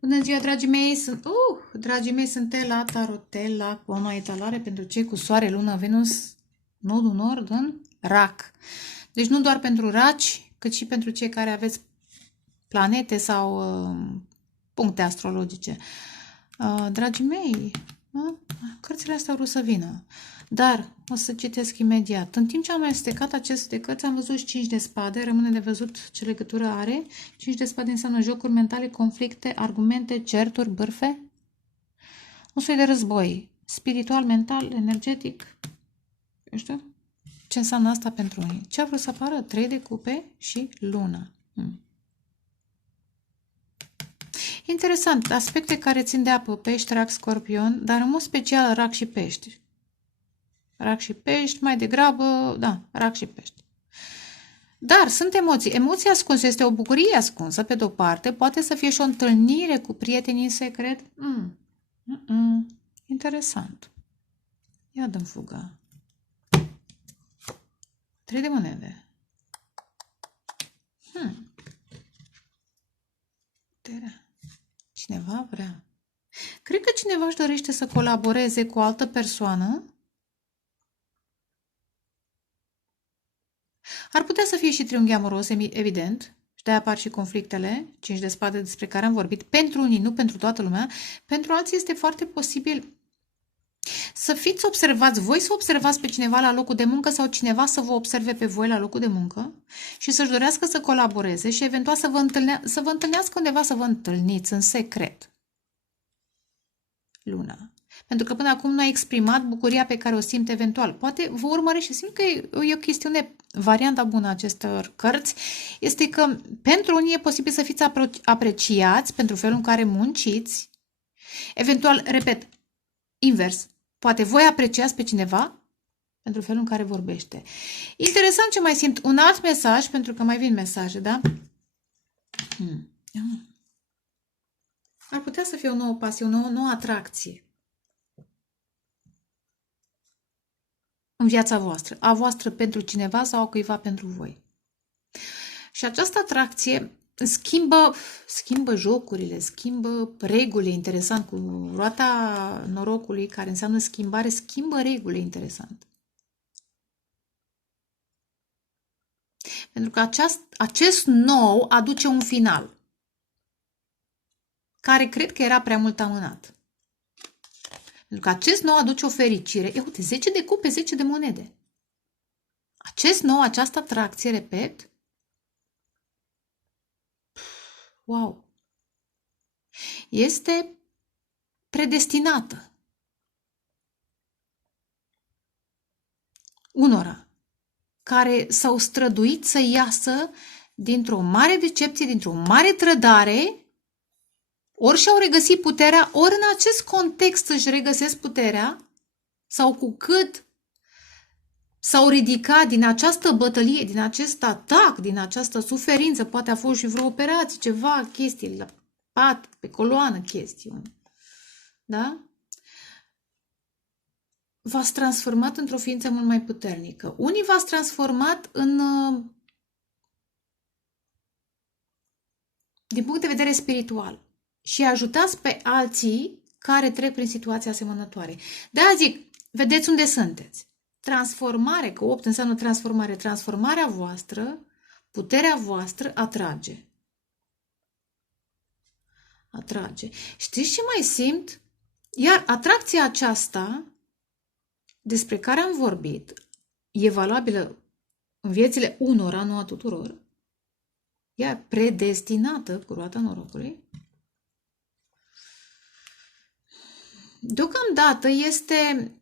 Bună ziua, dragii mei, sunt Ela Tarotella cu o nouă etalare pentru cei cu soare, lună, Venus, nodul nord în rac. Deci nu doar pentru raci, cât și pentru cei care aveți planete sau puncte astrologice. Dragii mei, cărțile astea au vrut să vină, dar o să citesc imediat. În timp ce am amestecat aceste cărți, am văzut 5 de spade, rămâne de văzut ce legătură are. 5 de spade înseamnă jocuri mentale, conflicte, argumente, certuri, bârfe. Un soi de război, spiritual, mental, energetic. Eu știu ce înseamnă asta pentru unii. Ce a vrut să apară? 3 de cupe și luna. Interesant, aspecte care țin de apă, pești, rac, scorpion, dar în mod special rac și pești. Rac și pești, mai degrabă, da, rac și pești. Dar sunt emoții. Emoția ascunsă este o bucurie ascunsă, pe de-o parte, poate să fie și o întâlnire cu prietenii în secret. Interesant. Ia dăm fuga. 3 de monede. Puterea. Cineva vrea. Cred că cineva își dorește să colaboreze cu o altă persoană. Ar putea să fie și triunghi amoros, evident, și de-aia apar și conflictele, 5 de spade despre care am vorbit, pentru unii, nu pentru toată lumea, pentru alții este foarte posibil să fiți observați, voi să observați pe cineva la locul de muncă sau cineva să vă observe pe voi la locul de muncă și să-și dorească să colaboreze și eventual să vă întâlnească undeva, să vă întâlniți în secret. Luna. Pentru că până acum nu a exprimat bucuria pe care o simt eventual. Poate vă urmărește. Simt că e o chestiune, varianta bună a acestor cărți, este că pentru unii e posibil să fiți apreciați pentru felul în care munciți. Eventual, repet, invers. Poate voi apreciați pe cineva pentru felul în care vorbește. Interesant ce mai simt. Un alt mesaj, pentru că mai vin mesaje, da? Ar putea să fie o nouă pasiune, o nouă atracție în viața voastră, a voastră pentru cineva sau a cuiva pentru voi. Și această atracție schimbă jocurile, schimbă regulile, interesant, cu roata norocului, care înseamnă schimbare, schimbă regulile, interesant. Pentru că acest nou aduce un final, care cred că era prea mult amânat. Pentru că acest nou aduce o fericire. Uite, 10 de cupe, 10 de monede. Acest nou, această atracție, repet, wow, este predestinată unora care s-au străduit să iasă dintr-o mare decepție, dintr-o mare trădare, ori și-au regăsit puterea, ori în acest context își regăsesc puterea, sau cu cât s-au ridicat din această bătălie, din acest atac, din această suferință, poate a fost și vreo operație, ceva, chestii la pat, pe coloană, chestiuni. Da? V-ați transformat într-o ființă mult mai puternică. Unii v-ați transformat din punct de vedere spiritual și ajutați pe alții care trec prin situații asemănătoare. De-aia zic, vedeți unde sunteți. Transformare, că 8 înseamnă transformare. Transformarea voastră, puterea voastră atrage. Atrage. Știți ce mai simt? Iar atracția aceasta despre care am vorbit e valabilă în viețile unora, nu a tuturor. Ea predestinată cu roata norocului. Deocamdată este...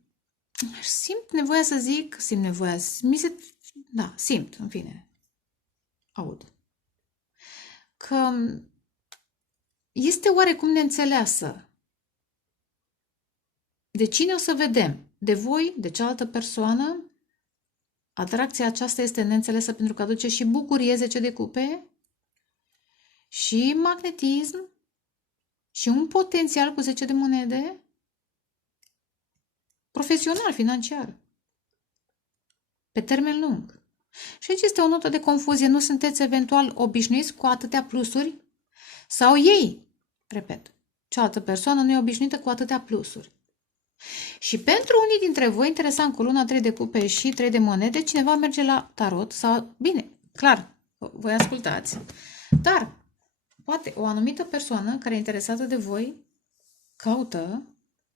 Simt nevoia să zic, simt, în fine, aud, că este oarecum neînțeleasă. De cine o să vedem? De voi, de cealaltă persoană? Atracția aceasta este neînțelesă pentru că aduce și bucurie, 10 de cupe, și magnetism, și un potențial cu 10 de monede, profesional, financiar, pe termen lung. Și aici este o notă de confuzie. Nu sunteți eventual obișnuiți cu atâtea plusuri? Sau ei Repet, cealaltă persoană nu e obișnuită cu atâtea plusuri. Și pentru unii dintre voi, interesant, cu luna 3 de cupe și 3 de monede, cineva merge la tarot sau, bine, clar, voi ascultați, dar poate o anumită persoană care e interesată de voi caută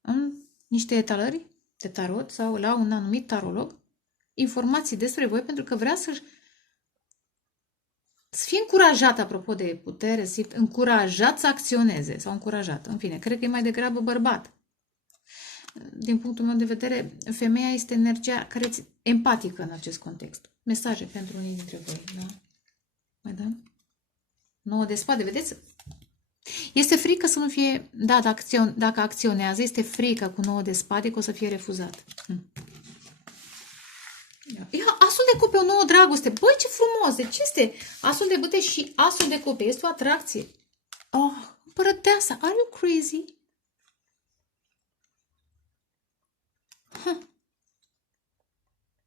în niște etalări de tarot sau la un anumit tarolog informații despre voi pentru că vrea să fie încurajat, apropo de putere, încurajat să acționeze sau încurajat. În fine, cred că e mai degrabă bărbat. Din punctul meu de vedere, femeia este energia care empatică în acest context. Mesaje pentru unii dintre voi, da? Mai dăm? 9 de spade, vedeți? Este frică să nu fie, da, dacă acționează, este frică cu 9 de spade că o să fie refuzat. Ia, asul de cupe, o nouă dragoste. Băi, ce frumos! Deci este asul de bâte și asul de cupe. Este o atracție. Oh, împărăteasa, are you crazy?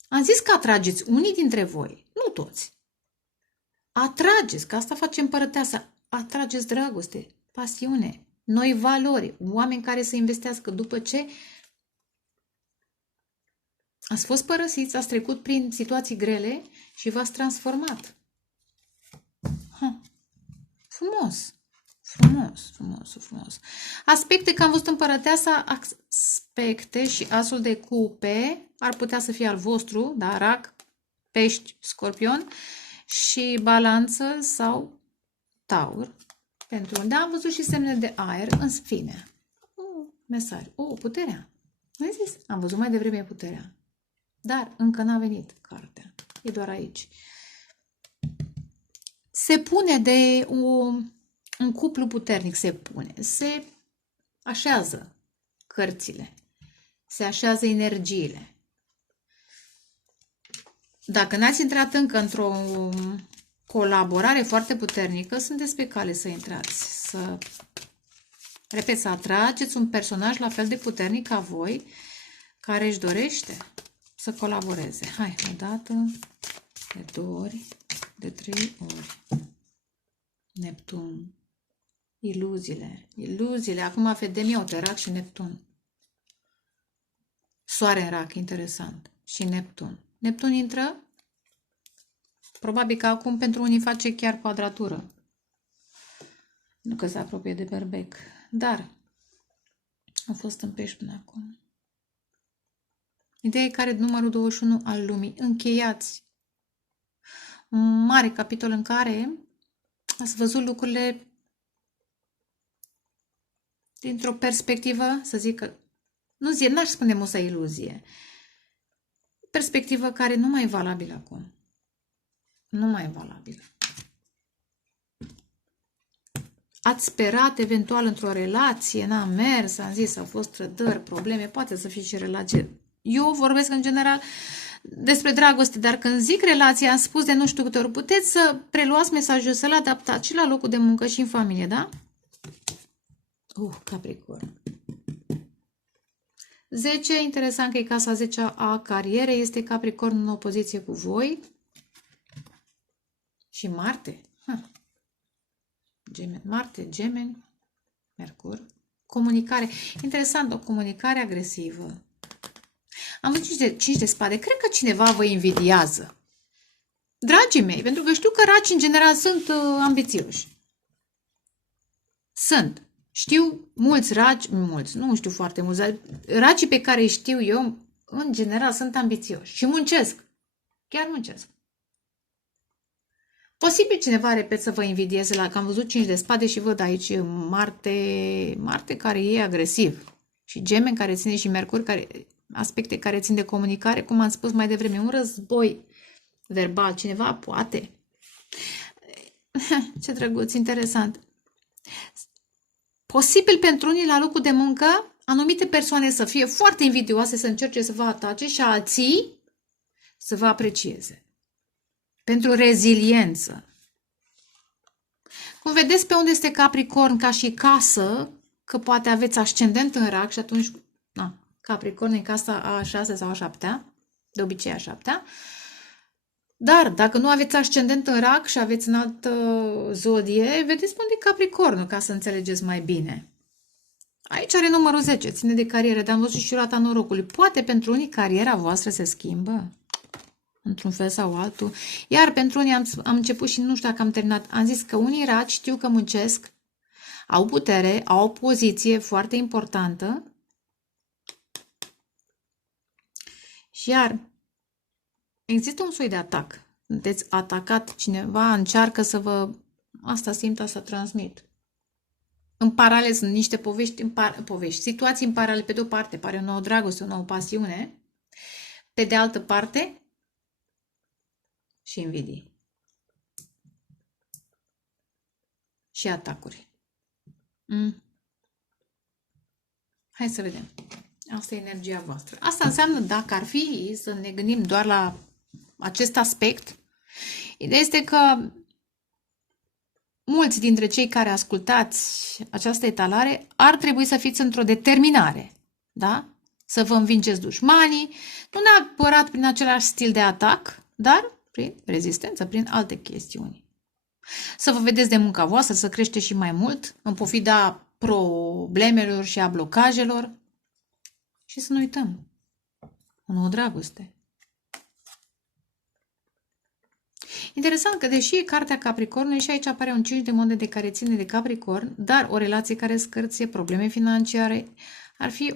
Am zis că atrageți unii dintre voi, nu toți. Atrageți, că asta face împărăteasa. Atrageți dragoste, pasiune, noi valori, oameni care să investească după ce ați fost părăsiți, ați trecut prin situații grele și v-ați transformat. Frumos, frumos, frumos, frumos. Aspecte, că am văzut împărăteasa, aspecte și asul de cupe ar putea să fie al vostru, da, rac, pești, scorpion și balanță sau taur. Pentru unde am văzut și semne de aer, în fine. Mesaj. Puterea. Am zis, am văzut mai devreme puterea. Dar încă n-a venit cartea. E doar aici. Se pune de un cuplu puternic, se așează cărțile, se așează energiile. Dacă n-ați intrat încă într-o colaborare foarte puternică, sunteți pe cale să intrați, repet, să atrageți un personaj la fel de puternic ca voi, care își dorește să colaboreze. Hai, o dată, de 2 ori, de 3 ori. Neptun. Iluziile. Acum vedem eu, Rac și Neptun. Soare în Rac, interesant. Și Neptun. Neptun intră? Probabil că acum pentru unii face chiar quadratură. Nu că se apropie de berbec. Dar a fost în pești până acum. Ideea e care numărul 21 al lumii. Încheiați un mare capitol în care ați văzut lucrurile dintr-o perspectivă, să zic că, n-aș spune musă iluzie, perspectivă care nu mai e valabilă acum. Nu mai e valabilă. Ați sperat eventual într-o relație, n-a mers, am zis, au fost trădări, probleme, poate să fie și relație. Eu vorbesc în general despre dragoste, dar când zic relație, am spus de nu știu câte ori, puteți să preluați mesajul, să-l adaptați și la locul de muncă și în familie, da? Capricorn. 10, interesant că e casa 10 a carierei, este Capricorn în opoziție cu voi. Și Marte. Marte, Gemeni, Mercur. Comunicare. Interesant, o comunicare agresivă. Am văzut 5 de spade. Cred că cineva vă invidiază. Dragii mei, pentru că știu că raci în general sunt ambițioși. Sunt. Știu mulți raci, nu știu foarte mulți, dar racii pe care îi știu eu, în general, sunt ambițioși și muncesc. Chiar muncesc. Posibil cineva, repet, să vă invidieze că am văzut 5 de spade și văd aici Marte care e agresiv și Gemeni care ține și Mercur, aspecte care țin de comunicare, cum am spus mai devreme, un război verbal, cineva poate. Ce drăguț, interesant. Posibil pentru unii la locul de muncă, anumite persoane să fie foarte invidioase, să încerce să vă atace și alții să vă aprecieze. Pentru reziliență. Cum vedeți pe unde este Capricorn ca și casă, că poate aveți ascendent în Rac și atunci, Capricorn în casa a 6 sau a 7, de obicei a 7, Dar dacă nu aveți ascendent în Rac și aveți în altă zodie, vedeți unde e Capricornul, ca să înțelegeți mai bine. Aici are numărul 10, ține de carieră, dar am văzut și roata norocului. Poate pentru unii cariera voastră se schimbă, într-un fel sau altul. Iar pentru unii am început și nu știu dacă am terminat. Am zis că unii raci știu că muncesc, au putere, au o poziție foarte importantă. Și iar există un soi de atac. Sunteți atacat, cineva încearcă să vă... Asta simt, asta transmit. În paralel sunt niște povești, situații în paralel. Pe de o parte pare o nouă dragoste, o nouă pasiune. Pe de altă parte și invidii. Și atacuri. Hai să vedem. Asta e energia voastră. Asta înseamnă, dacă ar fi să ne gândim doar la acest aspect, ideea este că mulți dintre cei care ascultați această etalare ar trebui să fiți într-o determinare, da? Să vă învingeți dușmanii, nu neapărat prin același stil de atac, dar prin rezistență, prin alte chestiuni. Să vă vedeți de munca voastră, să crește și mai mult, în pofida problemelor și a blocajelor. Și să nu uităm, o nouă dragoste. Interesant că deși e cartea Capricornului și aici apare un 5 de monede care ține de Capricorn, dar o relație care scârție, probleme financiare, ar fi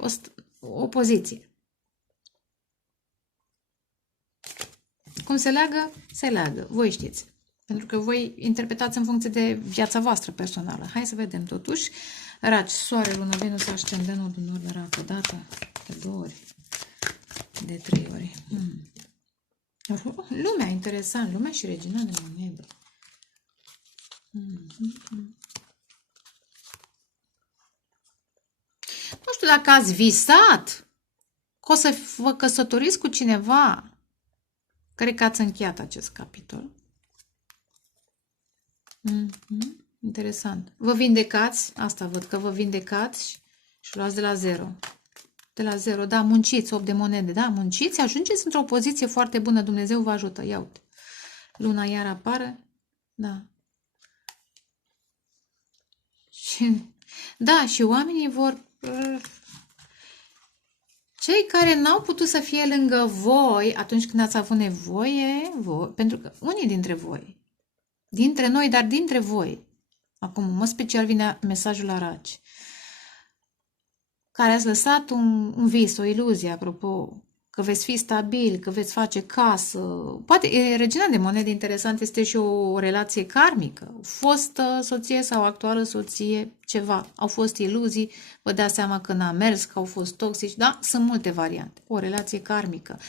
o poziție. Cum se leagă? Se leagă. Voi știți. Pentru că voi interpretați în funcție de viața voastră personală. Hai să vedem totuși. Raci, Soare, Lună, Venus, Ascendentul din Nord, Racă, dată de 2 ori, de 3 ori. Lumea, interesant. Lumea și Regina de Monede. Nu știu dacă ați visat că o să vă căsătoriți cu cineva. Cred că ați încheiat acest capitol. Interesant. Vă vindecați, asta văd că vă vindecați și luați de la 0. De la 0, da, munciți, 8 de monede, da, munciți, ajungeți într-o poziție foarte bună, Dumnezeu vă ajută, ia uite. Luna iar apare, da. Și, da, și oamenii vor... Cei care n-au putut să fie lângă voi atunci când ați avut nevoie, pentru că unii dintre voi, dintre noi, dar dintre voi, acum, mă special vine mesajul la Raci, care ați lăsat un vis, o iluzie, apropo, că veți fi stabil, că veți face casă. Poate, Regina de Monede, interesant, este și o relație karmică. Fostă soție sau actuală soție, ceva. Au fost iluzii, vă dați seama că n-a mers, că au fost toxici, da? Sunt multe variante. O relație karmică.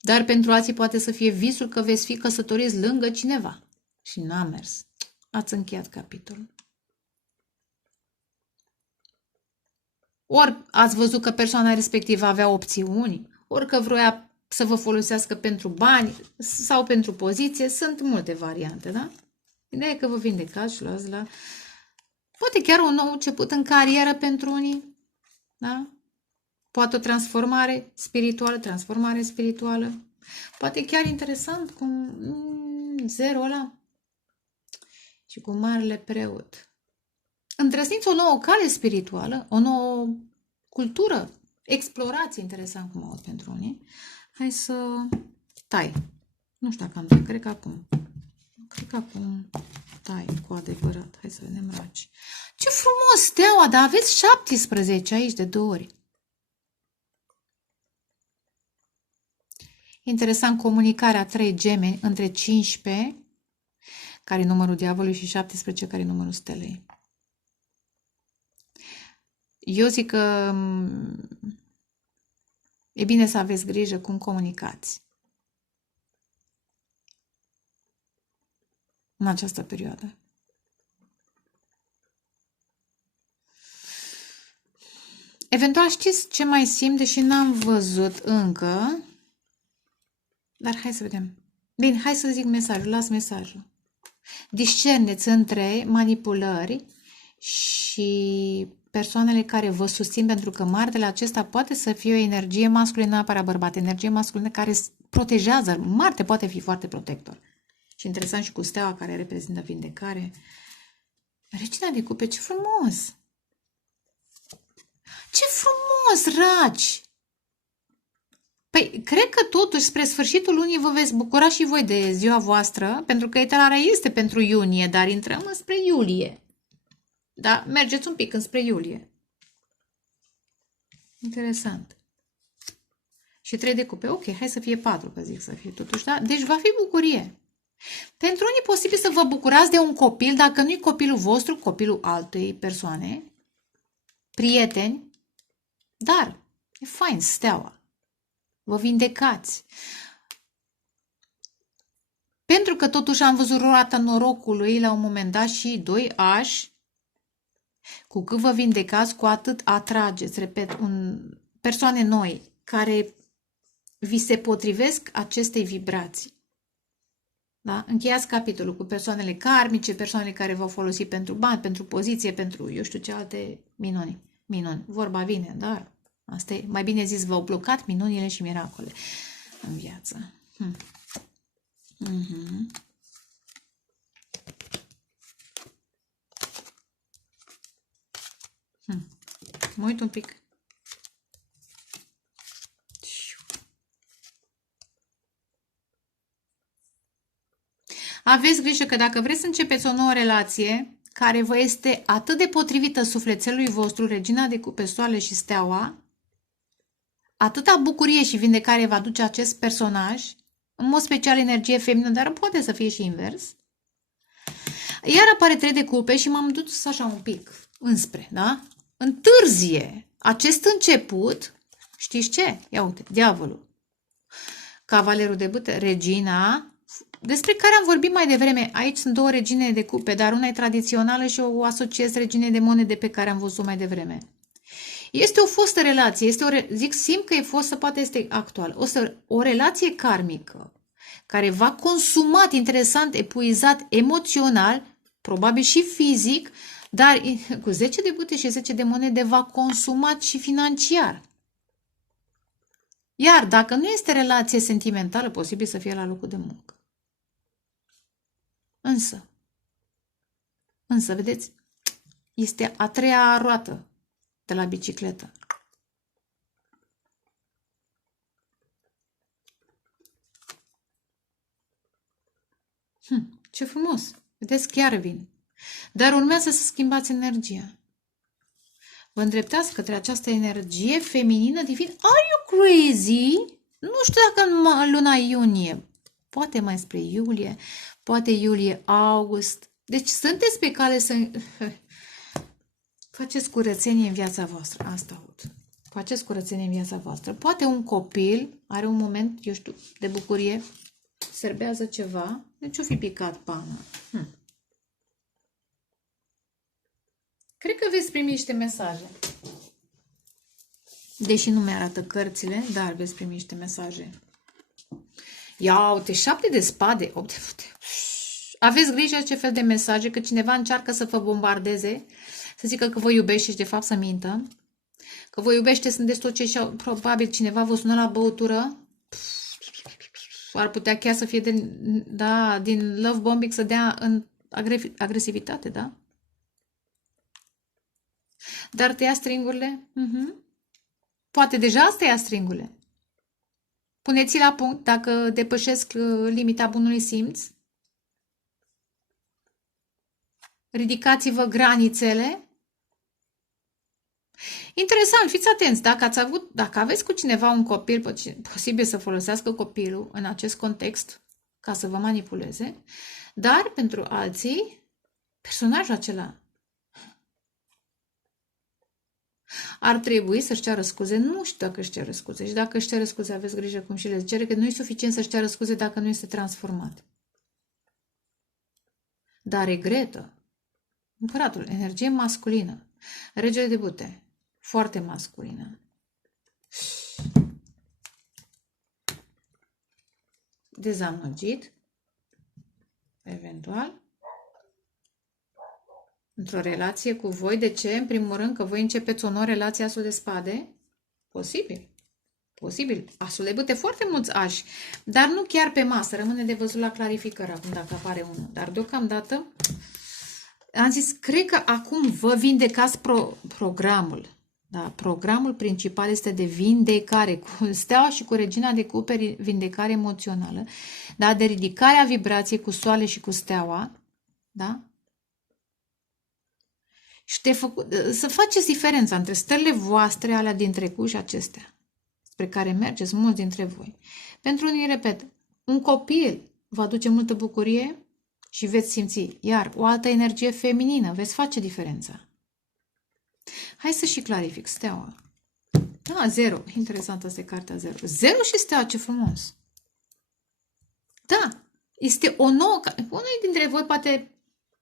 Dar pentru alții poate să fie visul că veți fi căsătoriți lângă cineva. Și n-a mers. Ați încheiat capitolul. Ori ați văzut că persoana respectivă avea opțiuni, ori că vroia să vă folosească pentru bani sau pentru poziție. Sunt multe variante, da? Ideea e că vă vindecați și luați la... Poate chiar un nou început în carieră pentru unii, da? Poate o transformare spirituală. Poate chiar interesant cu 0 ăla și cu Marele Preot. Îndrăzniți o nouă cale spirituală, o nouă cultură, explorație, interesant cum aud pentru unii. Hai să tai. Nu știu dacă am dat, cred că acum. Tai cu adevărat. Hai să vedem Raci. Ce frumos steaua, dar aveți 17 aici de 2 ori. Interesant comunicarea 3 gemeni între 15, care e numărul diavolului, și 17, care e numărul stelei. Eu zic că e bine să aveți grijă cum comunicați în această perioadă. Eventual știți ce mai simt, deși n-am văzut încă, dar hai să vedem. Bine, hai să zic mesajul, las mesajul. Discerneți între manipulări și și persoanele care vă susțin, pentru că Martele acesta poate să fie o energie masculină apărea bărbat, energie masculină care protejează. Marte poate fi foarte protector. Și interesant și cu steaua care reprezintă vindecare. Regina de cupe, ce frumos! Ce frumos, Raci! Păi, cred că totuși spre sfârșitul lunii vă veți bucura și voi de ziua voastră, pentru că etalarea este pentru iunie, dar intrăm spre iulie. Da? Mergeți un pic înspre iulie. Interesant. Și 3 de cupe. Ok, hai să fie 4, că zic să fie totuși, da? Deci va fi bucurie. Pentru unii posibil să vă bucurați de un copil, dacă nu e copilul vostru, copilul altei persoane, prieteni, dar e fain, steaua. Vă vindecați. Pentru că totuși am văzut roata norocului la un moment dat și 2 ași. Cu cât vă vindecați, cu atât atrageți, repet, persoane noi care vi se potrivesc acestei vibrații. Da? Încheiați capitolul cu persoanele karmice, persoanele care v-au folosit pentru bani, pentru poziție, pentru eu știu ce alte minuni. Vorba vine, dar asta e, mai bine zis, v-au blocat minunile și miracole în viață. Mă uit un pic. Aveți grijă că dacă vreți să începeți o nouă relație care vă este atât de potrivită sufletelului vostru, regina de cupe, soarele și steaua, atâta bucurie și vindecare va duce acest personaj, în mod special energie feminină, dar poate să fie și invers. Iar apare 3 de cupe și m-am dus așa un pic înspre, da? Întârzie acest început, știți ce? Ia uite, diavolul, cavalerul de bâte, regina, despre care am vorbit mai devreme. Aici sunt 2 regine de cupe, dar una e tradițională și o asociez regine de monede pe care am văzut mai devreme. Este o fostă relație, simt că e fostă, poate este actual. O relație karmică care v-a consumat, interesant, epuizat emoțional, probabil și fizic, dar cu 10 de bâte și 10 de monede v-a consumat și financiar. Iar dacă nu este relație sentimentală, posibil să fie la locul de muncă. Însă, vedeți, este a 3-a roată de la bicicletă. Ce frumos! Vedeți, chiar vin. Dar urmează să schimbați energia. Vă îndreptați către această energie feminină divină. Are you crazy? Nu știu dacă în luna iunie, poate mai spre iulie, poate iulie, august. Deci sunteți pe cale să faceți curățenie în viața voastră. Asta aud. Faceți curățenie în viața voastră. Poate un copil are un moment, eu știu, de bucurie, serbează ceva, deci o fi picat pana. Cred că veți primi niște mesaje. Deși nu mi-arată cărțile, dar veți primi niște mesaje. Ia uite, 7 de spade, 8 de fute. Aveți grijă ce fel de mesaje, că cineva încearcă să vă bombardeze, să zică că vă iubește și de fapt să mintă. Că vă iubește, sunteți tot ce și probabil cineva vă sună la băutură. Ar putea chiar să fie din love bombing să dea în agresivitate, da? Dar te ia stringurile? Poate deja asta ia stringurile. Puneți-l la punct dacă depășesc limita bunului simț. Ridicați-vă granițele. Interesant, fiți atenți, dacă aveți cu cineva un copil, posibil să folosească copilul în acest context ca să vă manipuleze, dar pentru alții, personajul acela ar trebui să-și ceară scuze. Nu știu dacă își cere scuze. Și dacă își cere scuze, aveți grijă cum și le cere, că nu e suficient să-și ceară scuze dacă nu este transformat. Dar regretă. Împăratul, energie masculină. Regele de bâte, foarte masculină. Dezamăgit, eventual. într-o relație cu voi. De ce? În primul rând că voi începeți o nouă relație asul de spade? Posibil. Posibil. Asul de bâte, foarte mulți ași, dar nu chiar pe masă. Rămâne de văzut la clarificări acum dacă apare unul. Dar deocamdată am zis, cred că acum vă vindecați programul. Da, programul principal este de vindecare, cu steaua și cu regina de cuperi, vindecare emoțională, da, de ridicarea vibrației cu soare și cu steaua, da? Și să faceți diferența între stările voastre, alea din trecut și acestea, spre care mergeți mulți dintre voi. Pentru unii, repet, un copil vă aduce multă bucurie și veți simți, iar o altă energie feminină, veți face diferența. Hai să și clarific, steaua. Da, 0. Interesantă este cartea 0. 0 și steaua, ce frumos. Da, este o nouă... Unii dintre voi poate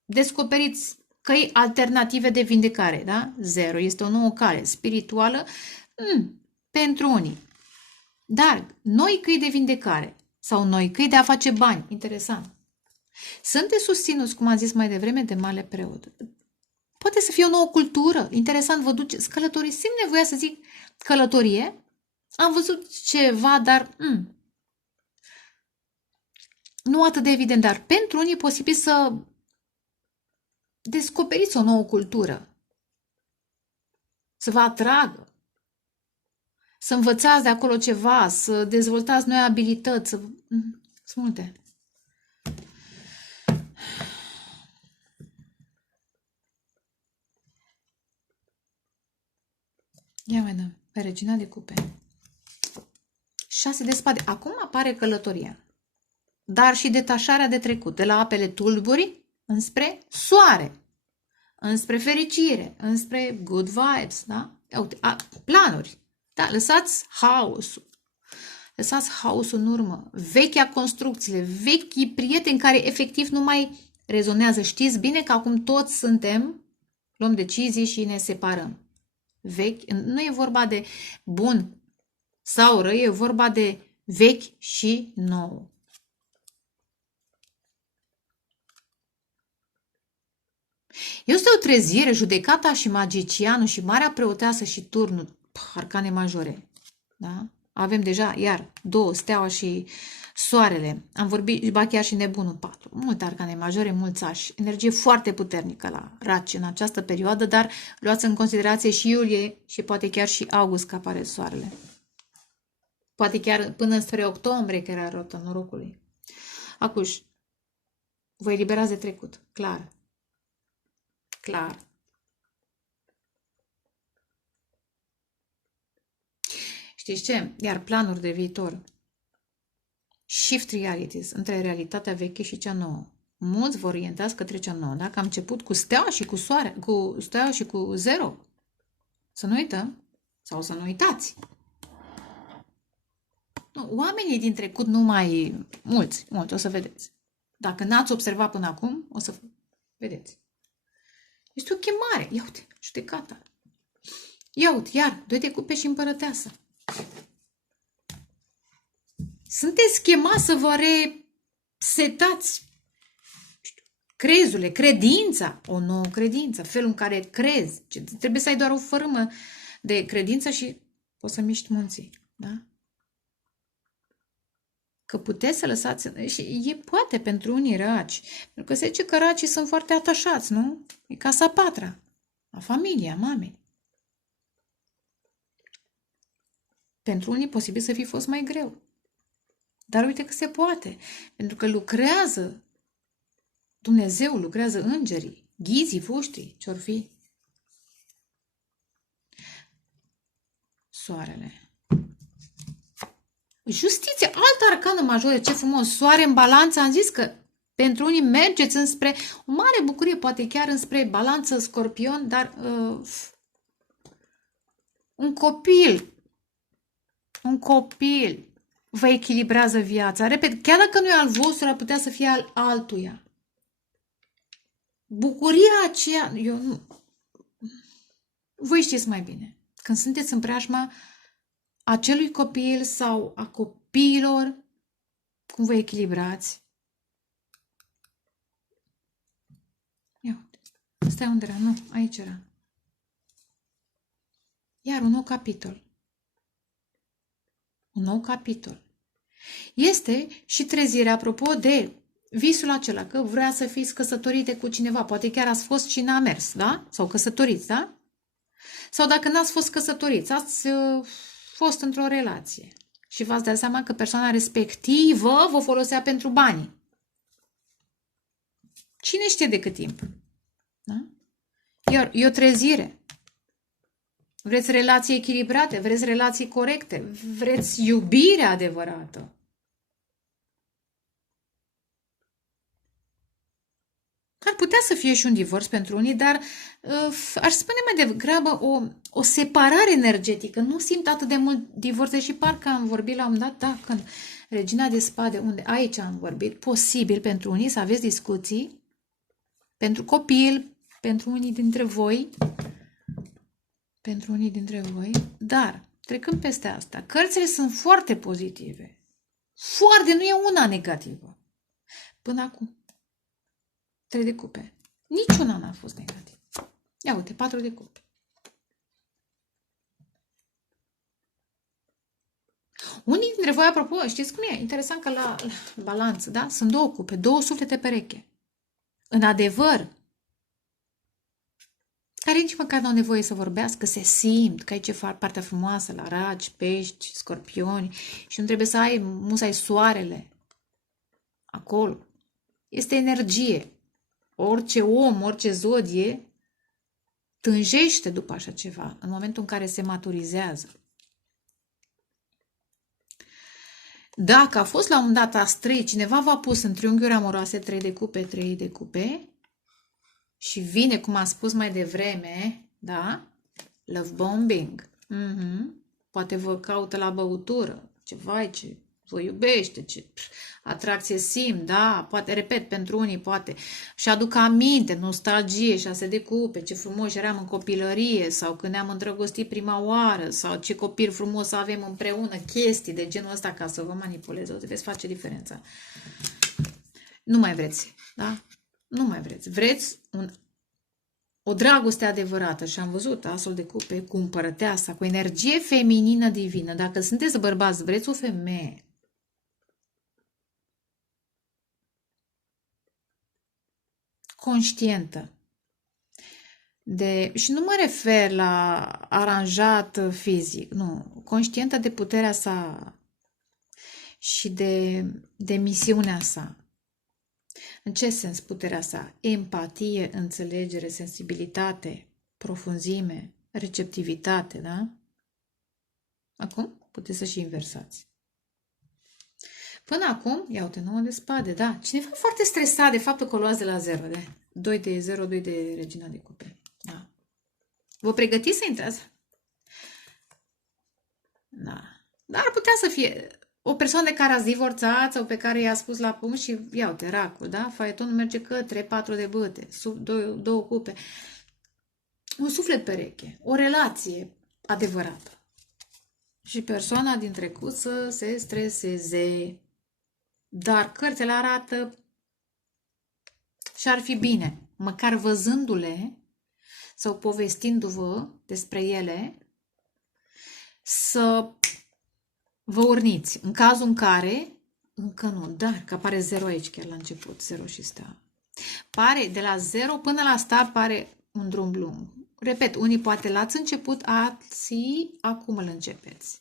descoperiți căi alternative de vindecare, da? 0 este o nouă cale spirituală pentru unii. Dar noi căi de vindecare sau noi căi de a face bani, interesant. Sunteți susținuți, cum am zis mai devreme, de Marele Preot. Poate să fie o nouă cultură. Interesant, vă duceți călătorii. Simt nevoia să zic călătorie. Am văzut ceva, dar nu atât de evident. Dar pentru unii e posibil să descoperiți o nouă cultură. Să vă atragă. Să învățați de acolo ceva, să dezvoltați noi abilități. Sunt multe. Ia mai dăm. Pe regina de cupe. 6 de spade. Acum apare călătoria. Dar și detașarea de trecut. De la apele tulburi înspre soare. Înspre fericire. Înspre good vibes. Da? Uite, planuri. Da? Lăsați haosul. Lăsați haosul în urmă. Vechea construcțiile. Vechii prieteni care efectiv nu mai rezonează. Știți bine că acum toți suntem, luăm decizii și ne separăm. Vechi, nu e vorba de bun sau rău, e vorba de vechi și nou. Este o trezire, judecata și magicianul și marea preoteasă și turnul, arcane majore. Da? Avem deja, iar, 2, steaua și soarele. Am vorbit, ba chiar și nebunul, 4. Multe arcane majore, mulți ași. Energie foarte puternică la raci în această perioadă, dar luați în considerație și iulie și poate chiar și august că apare soarele. Poate chiar până spre octombrie, care era rota norocului. Acuși, vă eliberați de trecut, clar. Clar. Știți ce? Iar planuri de viitor. Shift realities, între realitatea veche și cea nouă. Mulți vă orientați către cea nouă. Dacă am început cu steaua și cu soare, cu steaua și cu 0. Să nu uităm. Sau să nu uitați. Nu, oamenii din trecut nu mai... Mulți, o să vedeți. Dacă n-ați observat până acum, o să vedeți. Este o chemare. Ia uite, judecata. Ia uite, iar, 2 de cupe și împărăteasă. Sunteți chemați să vă resetați crezule, credința, o nouă credință, felul în care crezi. Trebuie să ai doar o fărâmă de credință și poți să miști munții. Da? Că puteți să lăsați... Și e poate pentru unii raci. Pentru că se zice că racii sunt foarte atașați, nu? E casa 4, a familiei, a mamei. Pentru unii e posibil să fi fost mai greu. Dar uite că se poate. Pentru că lucrează Dumnezeu, lucrează îngerii, ghizii voștri, ce-or fi. Soarele. Justiție, altă arcană majoră, ce frumos. Soare în balanță, am zis că pentru unii mergeți înspre o mare bucurie, poate chiar înspre balanță, scorpion, dar un copil vă echilibrează viața. Repet, chiar dacă nu e al vostru, ar putea să fie al altuia. Bucuria aceea, eu nu... Voi știți mai bine. Când sunteți în preajma acelui copil sau a copiilor, cum vă echilibrați? Ia uite. stai unde era? Nu, aici era. Iar un nou capitol. Un nou capitol. Este și trezirea, apropo de visul acela, că vrea să fiți căsătorite cu cineva. Poate chiar ați fost și n-a mers, da? Sau căsătoriți, da? Sau dacă n-ați fost căsătoriți, ați fost într-o relație și v-ați dat seama că persoana respectivă vă folosea pentru bani. Cine știe de cât timp? Da? E o trezire. Vreți relații echilibrate, vreți relații corecte, vreți iubire adevărată. Ar putea să fie și un divorț pentru unii, dar aș spune mai degrabă o separare energetică. Nu simt atât de mult divorț, și parcă am vorbit la un dat, da, când Regina de Spade, unde aici am vorbit, posibil pentru unii să aveți discuții, pentru copil, pentru unii dintre voi, dar trecând peste asta, cărțile sunt foarte pozitive. Foarte, nu e una negativă. Până acum. 3 de cupe. Niciuna n-a fost negativ. Ia uite, 4 de cupe. Unii dintre voi, apropo, știți cum e? Interesant că la balanță, da? Sunt 2 cupe, 2 suflete pereche. În adevăr, care nici măcar nu au nevoie să vorbească, se simt că ai ce fac partea frumoasă la Raci, Pești, Scorpioni și nu trebuie să ai musai soarele acolo. Este energie. Orice om, orice zodie tânjește după așa ceva în momentul în care se maturizează. Dacă a fost la un dat astri, cineva v-a pus în triunghiuri amoroase 3 de cupe și vine, cum am spus mai devreme, da? Love bombing. Poate vă caută la băutură, ceva ce vă iubește, ce atracție simt, da? Poate, repet, pentru unii poate și aduc aminte, nostalgie, 6 de cupe, ce frumos eram în copilărie sau când ne-am îndrăgostit prima oară sau ce copil frumos avem împreună, chestii de genul ăsta ca să vă manipuleze, o să veți face diferența. Nu mai vreți, da? Nu mai vreți. Vreți o dragoste adevărată și am văzut asul de cupe cu împărăteasa, cu energie feminină divină. Dacă sunteți bărbați, vreți o femeie conștientă. Și nu mă refer la aranjat fizic, nu, conștientă de puterea sa și de misiunea sa. În ce sens puterea sa? Empatie, înțelegere, sensibilitate, profunzime, receptivitate, da? Acum puteți să și inversați. Până acum, ia uite, 9 de spade, da. Cineva foarte stresat de faptul că o luați de la 0, de 2 de 0, 2 de regina de cupe. Da. Vă pregătiți să intrați? Da. Dar ar putea să fie o persoană de care ați divorțat sau pe care i-a spus la punct și ia uite, racul, da? Faetonul merge către 4 de bâte, sub 2 cupe. Un suflet pereche, o relație adevărată. Și persoana din trecut să se streseze. Dar cărțile arată și ar fi bine, măcar văzându-le sau povestindu-vă despre ele, să vă urniți. În cazul în care, încă nu, dar că apare 0 aici chiar la început, 0 și star. Pare, de la 0 până la star pare un drum lung. Repet, unii poate l-ați început, alții acum îl începeți.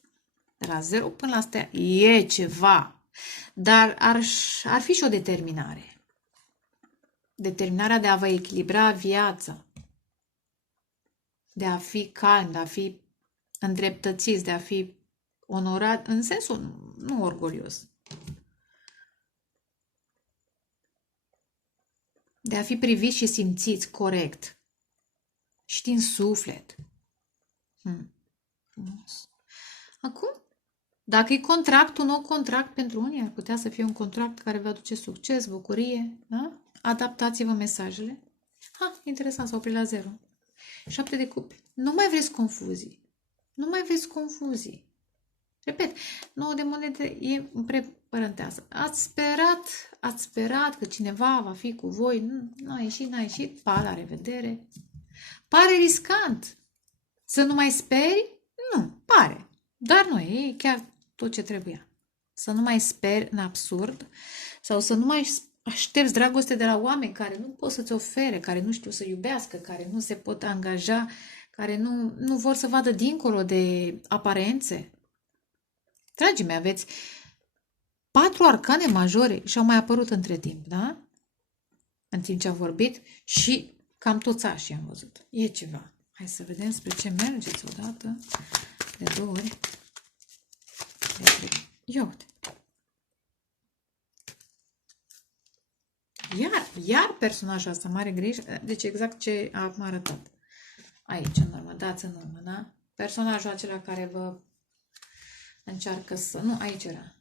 De la 0 până la star e ceva. Dar ar fi și o determinare. Determinarea de a vă echilibra viața. De a fi calm, de a fi îndreptățiți, de a fi onorat, în sensul nu orgolios. De a fi priviți și simțiți corect. Și din suflet. Acum, dacă e contract, un nou contract pentru unii, ar putea să fie un contract care va aduce succes, bucurie, da? Adaptați-vă mesajele. Interesant, s-a oprit la 0. 7 de cupe. Nu mai vreți confuzii. Nu mai vreți confuzii. Repet, 9 de monede e părânteasă. Ați sperat că cineva va fi cu voi. Nu, n-a ieșit. Pa, la revedere. Pare riscant. Să nu mai speri? Nu, pare. Dar nu, e chiar tot ce trebuia. Să nu mai speri în absurd sau să nu mai aștepți dragoste de la oameni care nu pot să-ți ofere, care nu știu să iubească, care nu se pot angaja, care nu vor să vadă dincolo de aparențe. Dragii mei, aveți 4 arcane majore și au mai apărut între timp, da? În timp ce am vorbit și cam toți așii am văzut. E ceva. Hai să vedem spre ce mergeți odată, de 2 ori, de 3. Ia uite. Iar personajul ăsta, mare grijă, deci exact ce am arătat. Aici, în urmă, dați în urmă, da? Personajul acela care vă încearcă să... Nu, aici era.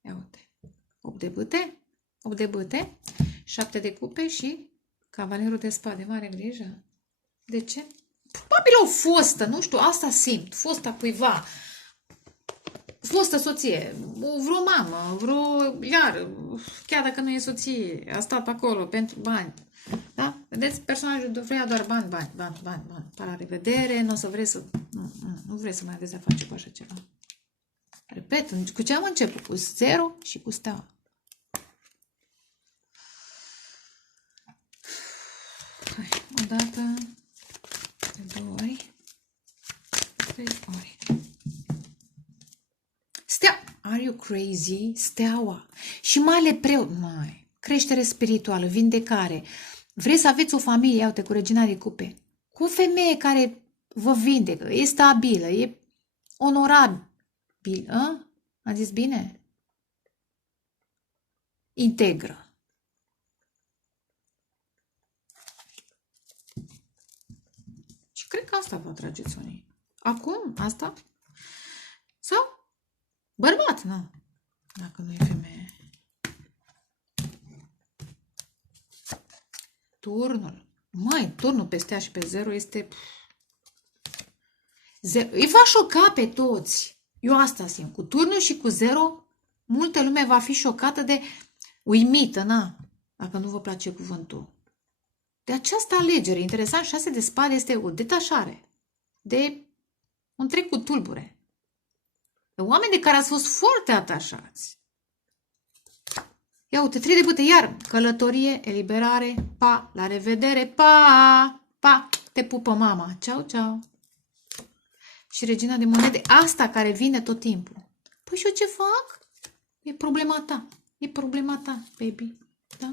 Ia uite. 8 de bâte, 8 de bâte, 7 de cupe și cavalerul de spade. Mare grijă. De ce? Probabil o fostă, nu știu, asta simt. Fosta cuiva. Fostă soție, vreo mamă, chiar dacă nu e soție, a stat acolo pentru bani. Da? Vedeți, personajul vrea doar bani. Pa, la revedere, nu o să vreți să... Nu vreți să mai aveți de-a face cu așa ceva. Repet, cu ce am început? Cu 0 și cu steaua. Hai, o dată, de 2 ori, 3 ori. Are you crazy? Steaua. Și Marele Preot. Creștere spirituală, vindecare. Vreți să aveți o familie, iau-te, cu Regina de Cupe. Cu o femeie care vă vindecă, e stabilă, e onorabilă. Am zis bine? Integră. Și cred că asta vă atrageți unii. Acum, asta? Sau? Bărbat, nu. Dacă nu e femeie. Turnul. Turnul pe stea și pe 0 este... Îi va șoca pe toți. Eu asta simt. Cu turnul și cu 0, multă lume va fi șocată de uimită, dacă nu vă place cuvântul. De această alegere, interesant, 6 de spade este o detașare de un trecut tulbure. De oameni de care ați fost foarte atașați. Ia uite, 3 de bâte, iar călătorie, eliberare, pa, la revedere, pa, te pupă mama, ceau. Și Regina de Monede, asta care vine tot timpul. Păi și eu ce fac? E problema ta, baby, da?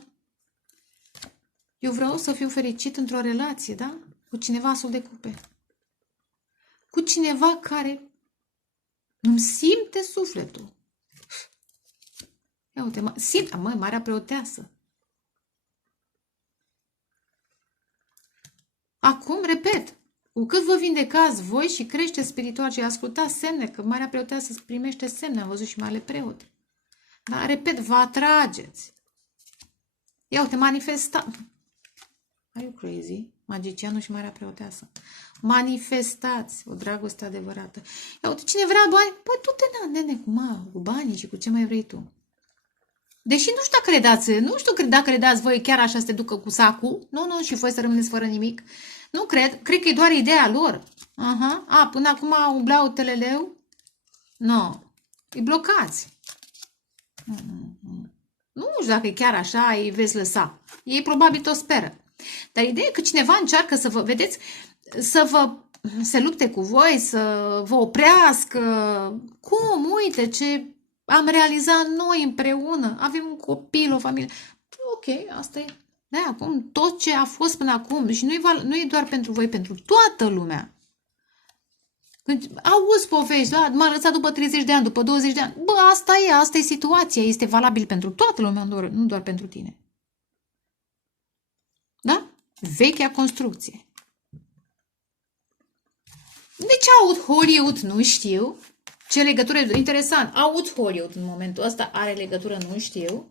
Eu vreau să fiu fericit într-o relație, da? Cu cineva asul de cupe. Cu cineva care nu-mi simte sufletul. Ia uite, Marea Preoteasă. Acum, repet, cu cât vă vindecați voi și crește spiritual și ascultați semne, că Marea Preoteasă primește semne, am văzut și Marele Preot. Dar, repet, vă atrageți. Ia uite, Are you crazy? Magicianul și Marea Preoteasă. Manifestați o dragoste adevărată. Ia uite, cine vrea bani? Păi tu nene, cu banii și cu ce mai vrei tu. Deși nu știu dacă credați voi chiar așa să te ducă cu sacul. Nu, și voi să rămâneți fără nimic. Nu cred. Cred că e doar ideea lor. Până acum umblau teleleu? Nu. Îi blocați. Nu știu dacă e chiar așa, îi veți lăsa. Ei probabil tot speră. Dar ideea e că cineva încearcă să vă, vedeți, se lupte cu voi, să vă oprească. Cum? Uite ce am realizat noi împreună. Avem un copil, o familie. Ok, asta e. Da, acum tot ce a fost până acum și nu e doar pentru voi, pentru toată lumea. Când auzi povești, da, m-a lăsat după 30 de ani, după 20 de ani. Asta e situația, este valabil pentru toată lumea, nu doar pentru tine. Da? Vechea construcție. De ce aud Hollywood? Nu știu. Ce legătură? Interesant. Aud Hollywood în momentul ăsta. Are legătură? Nu știu.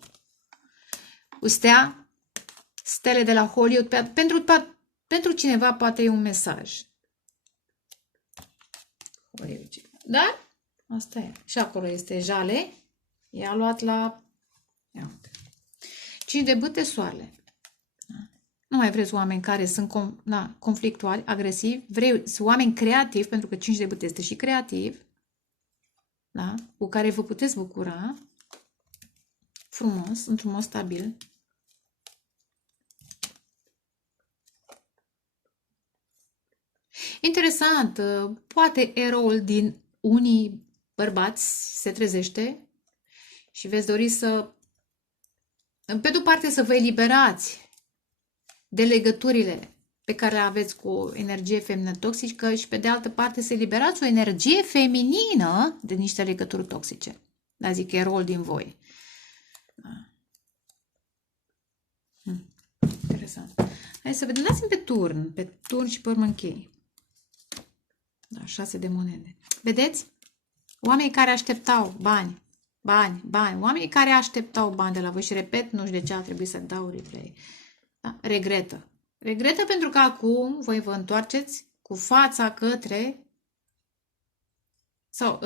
Stele de la Hollywood. Pentru cineva poate e un mesaj. Hollywood. Dar asta e. Și acolo este jale. I-a luat la... Ia uite. 5 de bâte, soarele. Nu mai vreți oameni care sunt conflictuali, agresivi, vreți oameni creativi, pentru că 5 de bâte este și creativ, da? Cu care vă puteți bucura frumos, într-un mod stabil. Interesant, poate eroul din unii bărbați se trezește și veți dori să, pe de-o parte, să vă eliberați de legăturile pe care le aveți cu o energie feminină toxică și pe de altă parte să eliberați o energie feminină de niște legături toxice. Da, zic că e rol din voi. Da. Interesant. Hai să vedem. Dați-mi pe turn și pe urmă închei. Da, 6 de monede. Vedeți? Oamenii care așteptau bani, oamenii care așteptau bani de la voi și repet, nu știu de ce a trebuit să dau replay. Da? Regretă. Regretă pentru că acum voi vă întoarceți cu fața către sau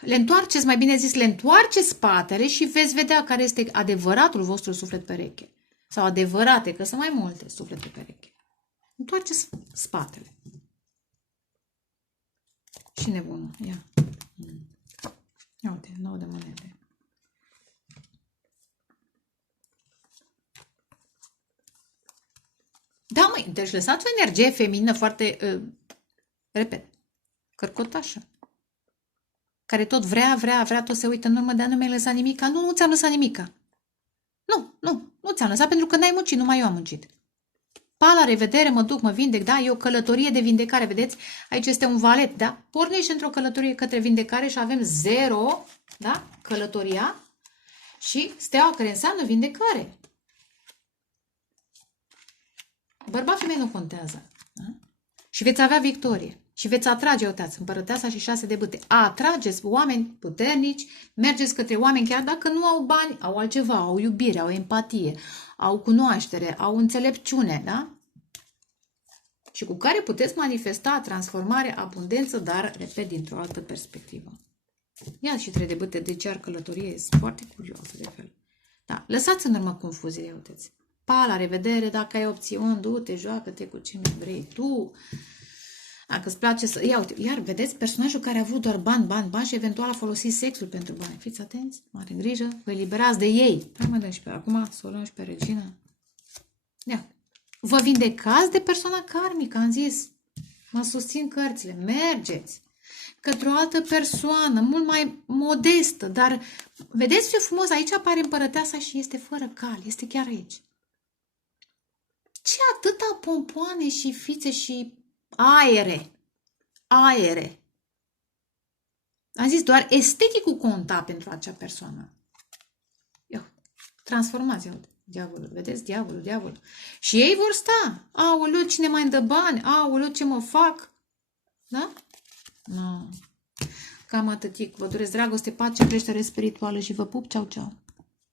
le întoarceți, mai bine zis, le întoarceți spatele și veți vedea care este adevăratul vostru suflet pereche. Sau adevărate, că sunt mai multe suflete pereche. Întoarceți spatele. Și nebunul. Ia. Ia uite, 9 de monede. Da, măi, deci lăsați o energie feminină foarte, repet, cărcotașă. Care tot vrea, tot se uită în urmă, dar nu mi-ai lăsat nimica. Nu ți-am lăsat nimica. Nu ți-am lăsat pentru că n-ai muncit, numai eu am muncit. Pa, la revedere, mă duc, mă vindec, da? E o călătorie de vindecare, vedeți? Aici este un valet, da? Pornești într-o călătorie către vindecare și avem 0, da? Călătoria și steaua care înseamnă vindecare. Bărbat, femeie nu contează. Da? Și veți avea victorie. Și veți atrage, uitați, împărăteasa și 6 de bâte. Atrageți oameni puternici, mergeți către oameni, chiar dacă nu au bani, au altceva, au iubire, au empatie, au cunoaștere, au înțelepciune, da? Și cu care puteți manifesta transformare, abundență, dar, repet, dintr-o altă perspectivă. Ia și 3 de bâte, de ce ar călătorie, e foarte curioasă de fel. Da, lăsați în urmă confuzie, uitați. Pa, la revedere, dacă ai opțiuni, du-te, joacă-te cu ce vrei tu. Dacă îți place să... Ia uite, iar vedeți, personajul care a avut doar bani și eventual a folosit sexul pentru bani. Fiți atenți, mare grijă, vă eliberați de ei. Hai mă dăm și pe acum, să o luăm și pe regină. Ia. Vă vindecați de persoana karmică, am zis. Mă susțin cărțile. Mergeți către o altă persoană, mult mai modestă, dar vedeți ce frumos, aici apare împărăteasa și este fără cal, este chiar aici. Ce atâta pompoane și fițe și aere. Am zis, doar esteticul conta pentru acea persoană. Ia, transformați, diavolul, vedeți? Diavolul. Și ei vor sta. Aoleu, cine mai îmi dă bani? Aoleu, ce mă fac? Da? No. Cam atâtic. Vă doresc dragoste, pace, creștere spirituală și vă pup. Ceau, ceau.